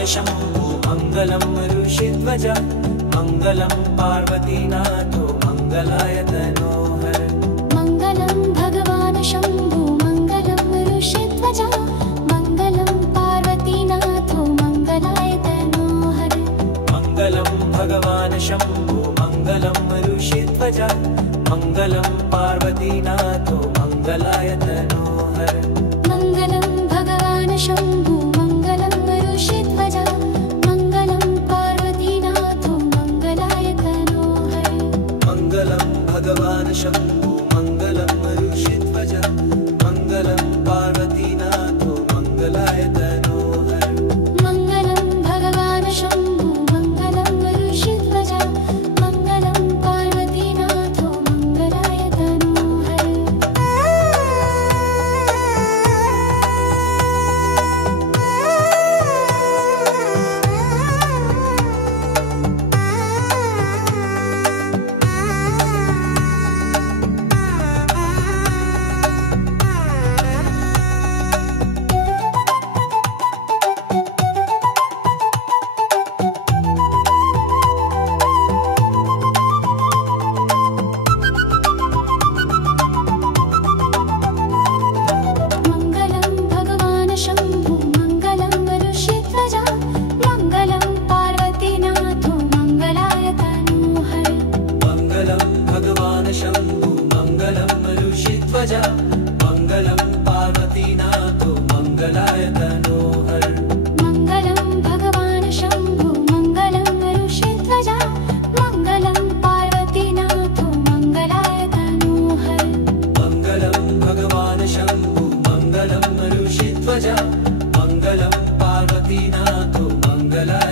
भगवान् शम्भो मङ्गलं ऋषिध्वज मङ्गलं पार्वतीनाथो मङ्गलाय तनोहर। मङ्गलं भगवान् शम्भो मङ्गलं ऋषिध्वज मङ्गलं पार्वतीनाथो मङ्गलाय तनोहर। मङ्गलं भगवान् शम्भो मङ्गलं ऋषिध्वज मङ्गलं पार्वतीनाथो मङ्गलाय तनोहर। मङ्गलं भगवान् शम्भो मङ्गलं ऋषिध्वज मङ्गलं पार्वतीनाथो मङ्गलाय तनोहर। मङ्गलं भगवान् शम्भो मङ्गलं ऋषिध्वज मङ्गलं पार्वतीनाथो मङ्गलाय तनोहर। मङ्गलं भगवान् शम्भो मङ्गलं ऋषिध्वज मङ्गलं पार्वतीनाथो मङ्गलाय तनोहर। मङ्गलं भगवान् शम्भो मङ्गलं ऋषिध्वज मङ्गलं पार्वतीनाथो मङ्गलाय तनोहर। मङ्गलं भगवान् शम्भो मङ्गलं ऋषिध्वज मङ्गलं पार्वतीनाथो मङ्गलाय तनोहर। मङ्गलं भगवान् शम्भो मङ्गलं ऋषिध्वज मङ्गलं पार्वतीनाथो मङ्गलाय तनोहर। मङ्गलं भगवान् शम्भो मङ्गलं ऋषिध्वज मङ्गलं पार्वतीनाथो मङ्गलाय